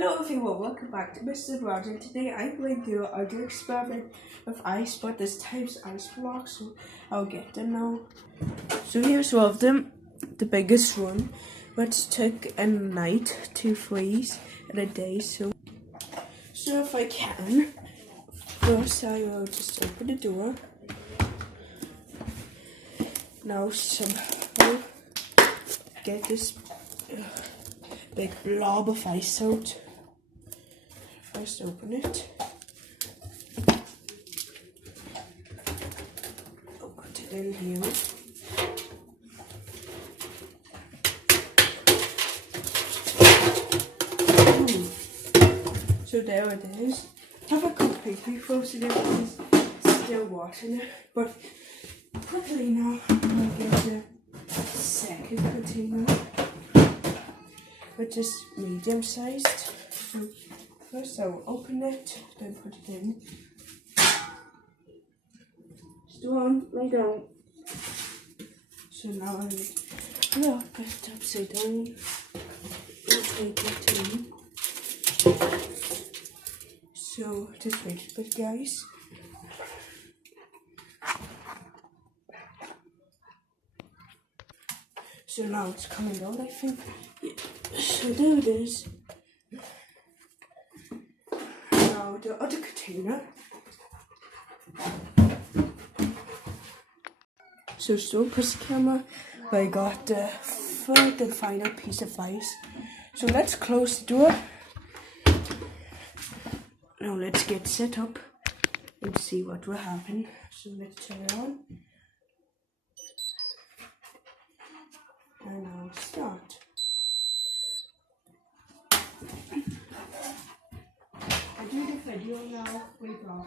Hello everyone, welcome back to Mr. Roger. Today I'm going to do another experiment with ice, but this time's ice blocks, so I'll get them now. So here's one of them, the biggest one, which took a night to freeze and a day. So if I can, first I will just open the door. Now somehow get this big blob of ice out. First open it. I'll put it in here. So there it is. I haven't completely frozen it because it's still water in it, but quickly now I'll get the second container, which is medium sized. So first I will open it, then put it in. Storm, lay down. So now I will put it upside down. I'll take it in. So just wait a bit, guys. So now it's coming out, I think. Yeah. So there it is. Now the other container. So don't press the camera, but I got the third and final piece of ice. So let's close the door. Now let's get set up and see what will happen. So let's turn it on. And I'll start. I do the video now, wait off.